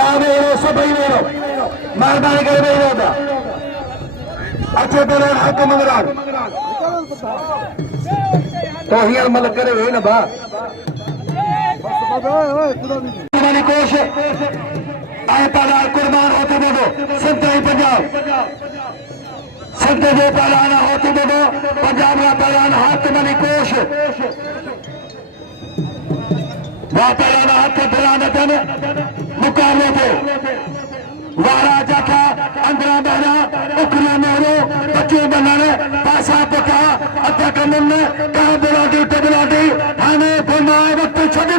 ना वेरो सभई वेरो मेहरबानी करे वेरो दा अच्छे तरह हक मंगरा तो हियर मल करे वे ना बा मानी कोश आए पाला कुर्बान होते बोलो संताई पंजाब संत जो पहलाना होते बोलो पंजाब का पहलाना हाथ मनी कोश वहां पहलाना हाथ पहलाना तन मुकाबले थे वारा जाता अंदरा बहना उखना मोरो बच्चे बनाने पासा पका अद्धा कमन में कहा बुलाटी तबलाटी हमें बुलाए वक्त छड़ने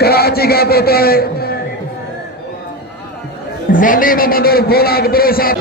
कराची का पोता है वली मोहम्मद भोला अकबर साहब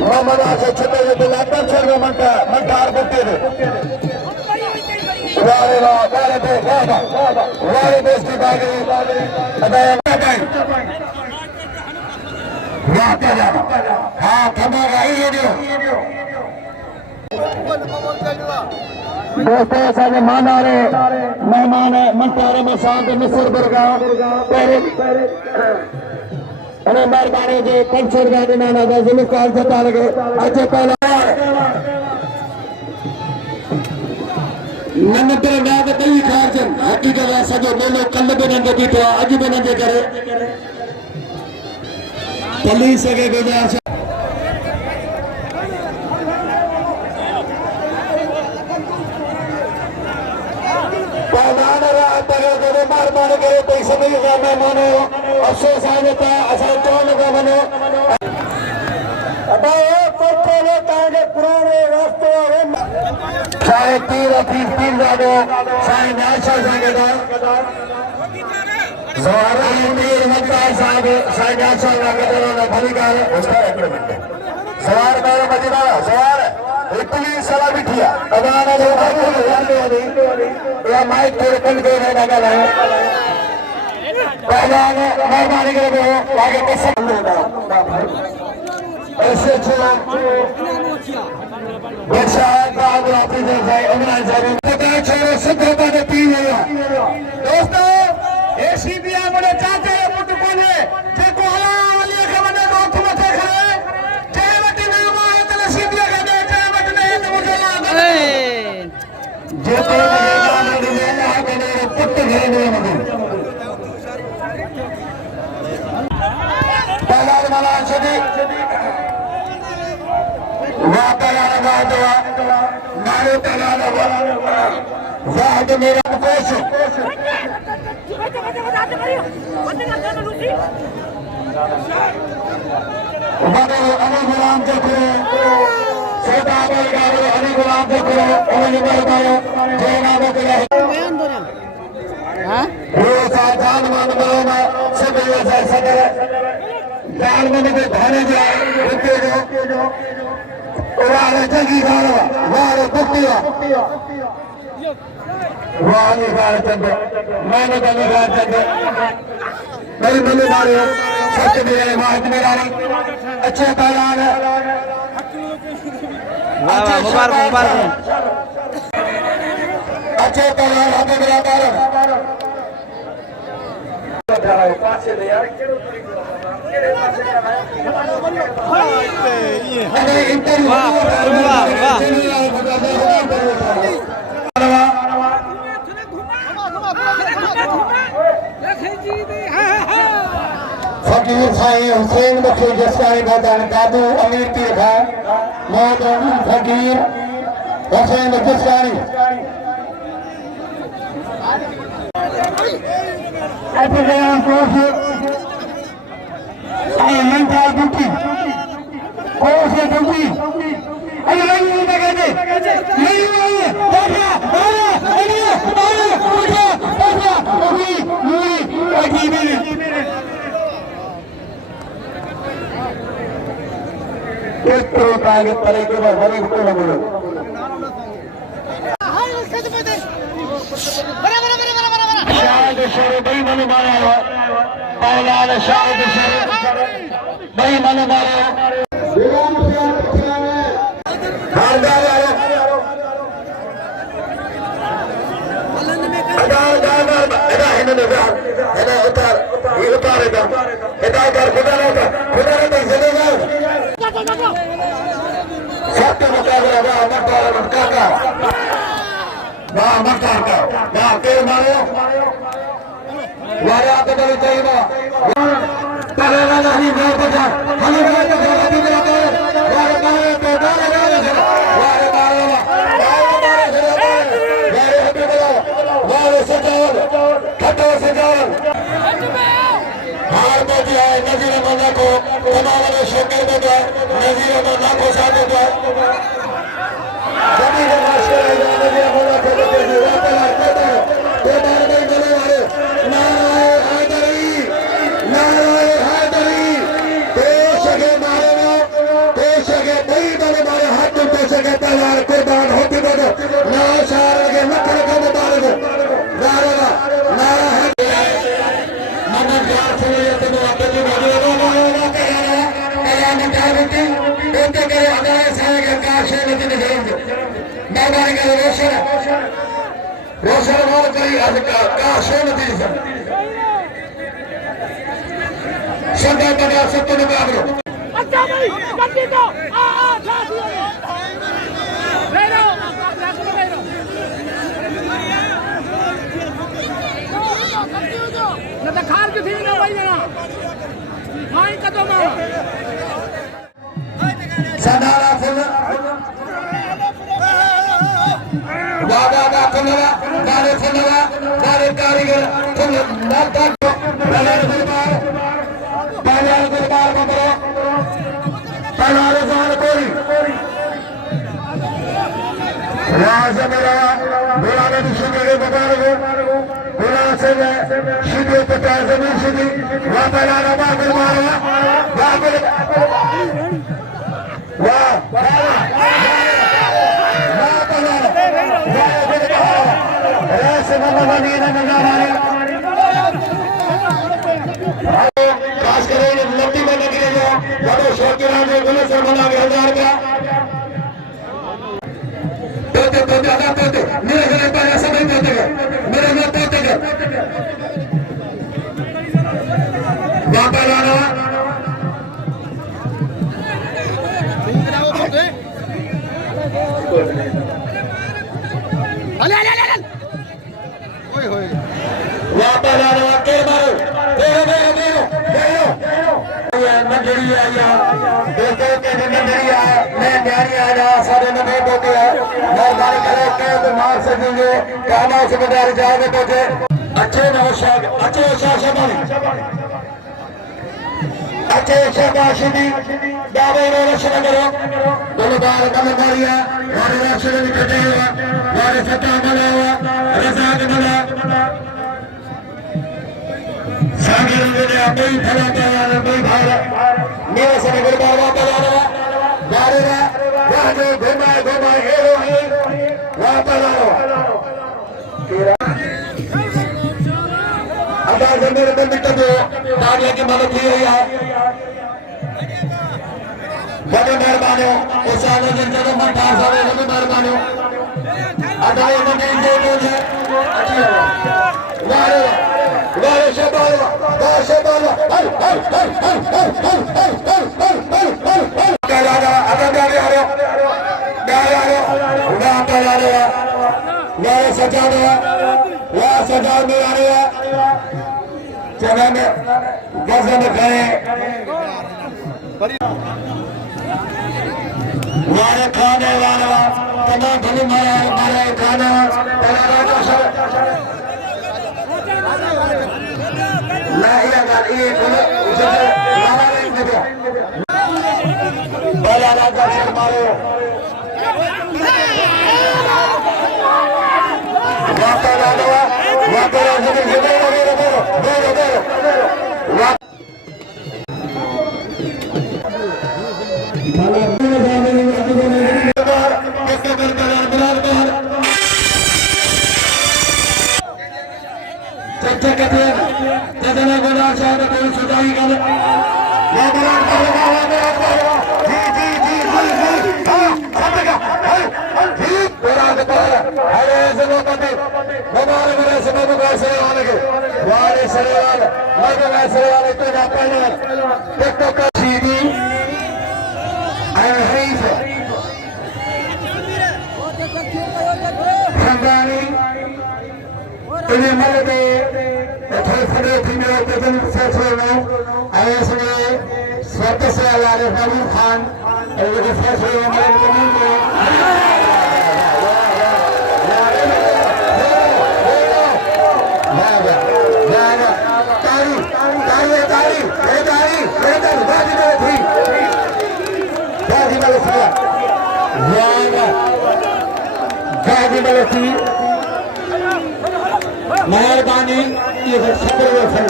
मोहम्मद आशा छुट्टे जो लाकर छोड़ मंटा मंटार बुट्टे दे वारे दे वारे देश की बागी अदाया बागी वाह तेरा हाँ कमा रही है जो दोस्तों सारे मानारे मेहमान है मंटारे में शांत मिस्र बरगा अरे मेहरबानी जी 500 रुपया दिना का जुल्फकार जता लगे अच्छे पहला मन तेरे ना तो कई खारजन हकीकत है सजो मेलो कल भी नंगे बीठो अज भी नंगे करे पुलिस के गुजारिश पहलान रात अगर मेहरबानी करे पैसे नहीं मैं मानो अफसोस आ जाता असा चौन का बनो पुराने रास्ते चाहे तीर तीर जादो चाहे नाशा जागेगा तीर मतदार साहब चाहे नाशा जागेगा भलिकार उसका एग्रीमेंट सवार मेरे मदीना सवार इतनी सला बिठिया अदाना जो या माइक तेरे कल गए रहना का है पहले मेहरबानी करे आगे कैसे ऐसे छोड़ो बचाए बाद वापस जाए उमरान साहब पता छोड़ो सिद्धो पाने पी लिया दोस्तों एसीबीआ बड़े चाचा ये पुट कोने जे को हला वाली के बने को तुम थे खड़े जय वटी नाम आए तले सीबीआ के दे जय वटी ने तो मुझे ना जे को नाम ने ना बने पुट घरे ने मगर पहला वाला छदी वाह पहला दवा नारे पहला वाह तो मेरा कोश अली गुलाम चक्रो सेता अली गुलाम चक्रो उन्होंने बताया जय नाम के वो सावधान मान में सभी सदर दाल में के थाने जाए रुके जो वाले जगी गालवा वाले बुक्तिया वाले गाल चंद मैंने गली गाल चंद मेरी मिली मारे सत्य मेरे मात मेरा अच्छे पहलान है मुबारक अच्छे पहलान हमें मेरा तारक फकीर साईं हुसैन बख्शी जसकानी बदन दादू अमीर पीर खान मौत फकीर हुसैन जसकानी ऐसे जवान कोश साईं मंत्रा दुखी कोश दुखी अरे नहीं होता कहते नहीं होइए बैठा बैठा बैठा बैठा अभी बैठी मेरे किस तरह का आगे पड़े के बाद हरी को ना बोलो शायद शर भाई मन मारा हुआ पहला शायद शर भाई मन मारा सत्य मुकाबला वारे आते बड़ी चाहिए ना पहले नहीं मैं बचा हमें वारे हार में दिया है नजीर मन्ना को तमाम शोकर में दिया नजीर मन्ना को साथ दिया जमीन मास्टर नजीर मन्ना को कुर्बान होती ना शार के मक्खन को मुबारक नारा नारा है नमन यार सुनिए तो आपके जो बोलते करे अदाए सारे के काश है लेकिन नहीं मैदान के रोशन मोर करी आज का काश है नहीं संध्या बना सत्य ने बाबरो अच्छा भाई जल्दी दो आ साथी ले लो ना तो खाल की थी ना भाई ना माई कदम मारो सदारा फुल वादा फुलवा दारे फुलवा दारे कारीगर फुल नाता बाजार दरबार बंदरो पहला जान कोई मेरा बुलाने शिविर बता बुला से शिविर पता जमीन शिविर वहाँ पहला बाबुल मारा बाबुल वाह खास करें लट्टी में लगी रहे शौकीन गुल से बना 1000 का पोते मेरे घर पर ऐसा नहीं पोते मेरे घर पोते वापस लाना वापस लाना के मारो मंजूरी आई दोस्तों के मंजूरी है मैं न्यारी आया सारे नबी पोते मेहरबानी करे के मार सकेंगे कामा सुबेदार जाओगे पोते अच्छे नौशाद अच्छे शासमानी अच्छे शाबाशिनी दावे रो रक्षण करो बोलबार कमकारिया वारे रक्षण निकटे हुआ वारे सत्ता मना हुआ रजाक मना सागर ने अपनी फला तैयार कोई भार मेरे से गुरबार वापस आना वारे ना राजे घुमाए घुमाए हेरो है वापस आओ अदा जमीर बंद कर दो तालियां की मदद ली हुई है बड़े मेहरबान हो उसाने जिनसे मन था सारे बड़े मेहरबान हो अदा ये मंदिर दे दो है अच्छी है वारे वारे शबाल शबाल हल हल हल हल हल हल हल हल हल हल हल गाया अदा गाया गाया ना गाया ना सजा दो वाह सजा में आ रहा चला में वजन करे वारे खाने वाला तमाम धनी मारे खाना ना ये बात ये बोलो उसे मारा नहीं दिया बड़ा राजा से मारो वापस आ जाओ वापस आ जाओ ini malah di telepon email telepon sesuatu ayah sini suatu saya ada Nabi Khan itu sesuatu yang malah itu मेहरबानी ये सबर में फल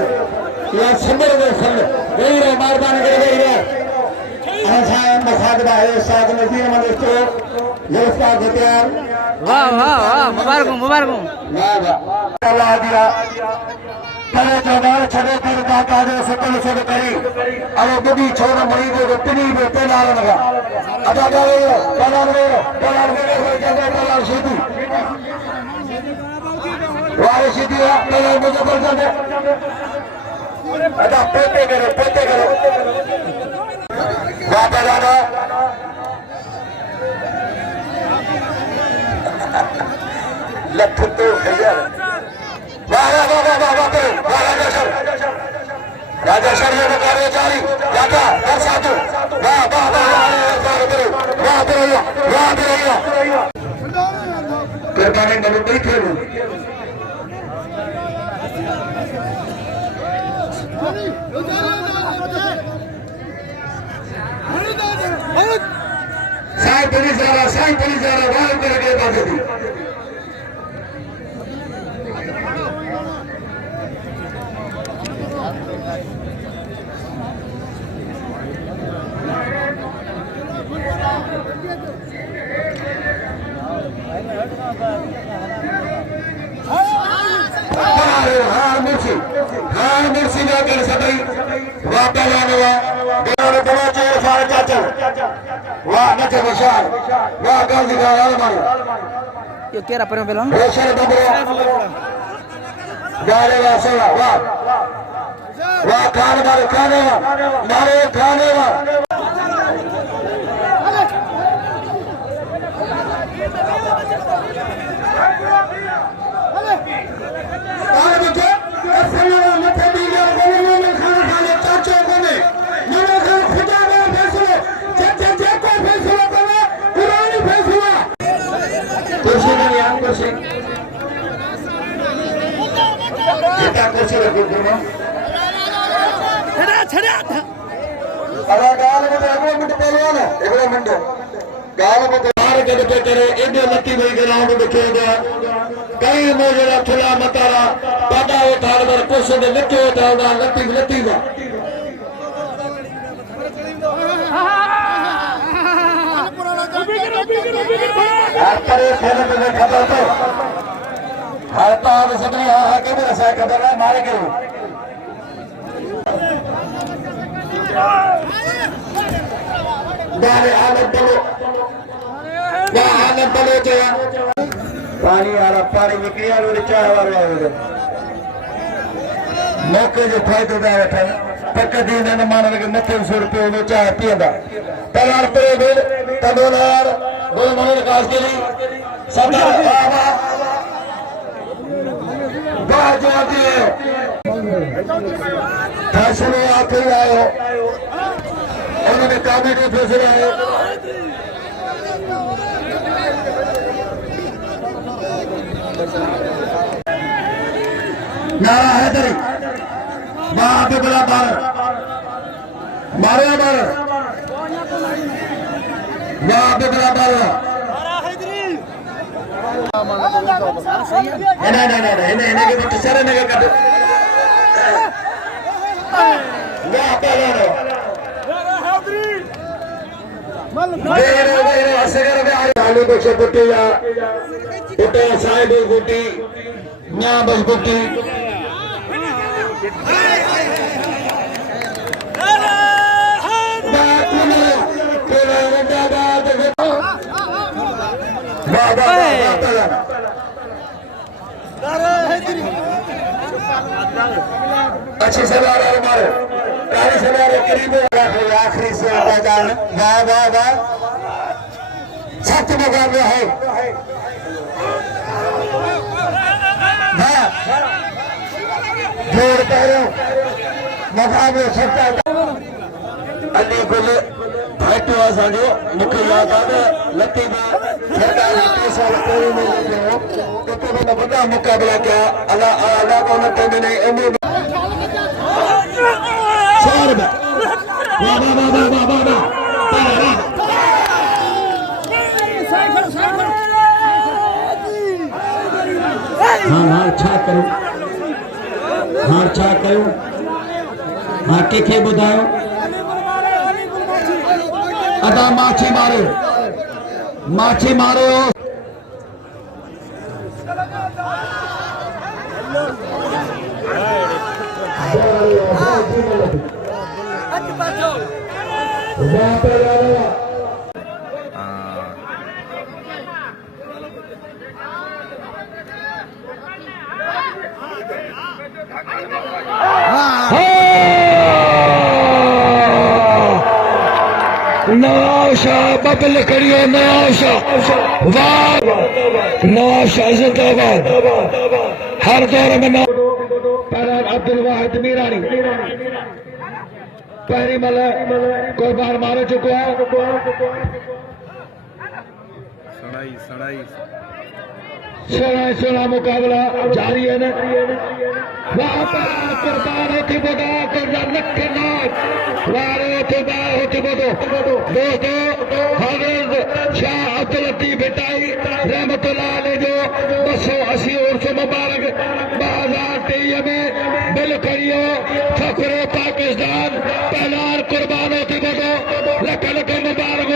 या सबर में फल गई रे मेहरबानी गई रे ऐसा मसाद है साथ में भी हमारे तो गिरफ्तार होते हैं वाह वाह वाह मुबारक मुबारक वाह वाह अल्लाह दिया करे जोदार छड़े तेरे बात आदे से करी अरे बुद्धि छोड़ मरी को पिनी में पेला लगा अदा गए पेला पेला सीधी वारिस दिया पेला मुझे बोल दे अदा पोते करो वापस आना लट्ठू तो खैर वाह राजा सर ये कार्य जारी राजा साधु वाह कुर्बानी मनु नहीं थे साई पुलिस वाला वाह करके बात दी हाँ मिर्ची ना कर सकी वापस आने वाला चेयर फाड़ चाचा वाह नचे विशाल वाह गांधी का आलमारी यो केरा पर बेलन रेशर बबरे गाले वाह सोला वाह खाने वाले कई मोजरा थुला मतारा पादा उठाड़ पर कुछ लिखे उठाड़ा लत्ती खबर तो हड़ता सकने के भी ऐसा खबर है मारे के पानी आ रहा पानी निकलिया चाय वाला मौके जो फायदो बैठा पक दिन न मान के मथे 100 रुपये में चाय पियंदा तलार परे बिल तडोलार दो मन काज के लिए सदा बाबा बाजो दिए फैसले आखिर आयो उन्होंने कमेटी फैसले आए नारा हैदरी बाप बड़ा बार मारे बार बाप बड़ा बार इन्हें के तो सारे नगर कर बाप बड़ा मेरे असगर में आलू को छुट्टी या छुट्टी साइड छुट्टी न्या बस छुट्टी अच्छी सवाल है हमारे काली सवाल करीब आखिरी से मैदान वाह वाह वाह सख्त मुकाबला है जोड़ पैरों मुकाबले सख्त अली गुल फाइटो असांजो मूंखे यादि आहे लती में सरकार 2 साल पहिरियों में उते में वॾा मुक़ाबला कया अला को न ते में उमिरि 100 रुपया वाह वाह वाह वाह वाह वाह हाँ छा करूं हाँ छा कयूं हाँ कंहिंखे ॿुधायो अदा माछी मारो नवाशा बबल करियो नवाशा वाह नवाशा जिंदाबाद हर दौर में पैरान अब्दुल वाहिद मीरानी पहली मल कुर्बान मारे चुको है सोना मुकाबला जारी है वहां पर कुर्बान होती बड़ा कर लख नाच वारे होते बदो दोस्तों हाफिज शाह अब्दुल लतीफ बेटाई रहमतुल्लाह अलैह जो 280 उर्स मुबारक 2023 में बिल करियो फखरे पाकिस्तान पहलान कुर्बान होती बदो लख लख मुबारक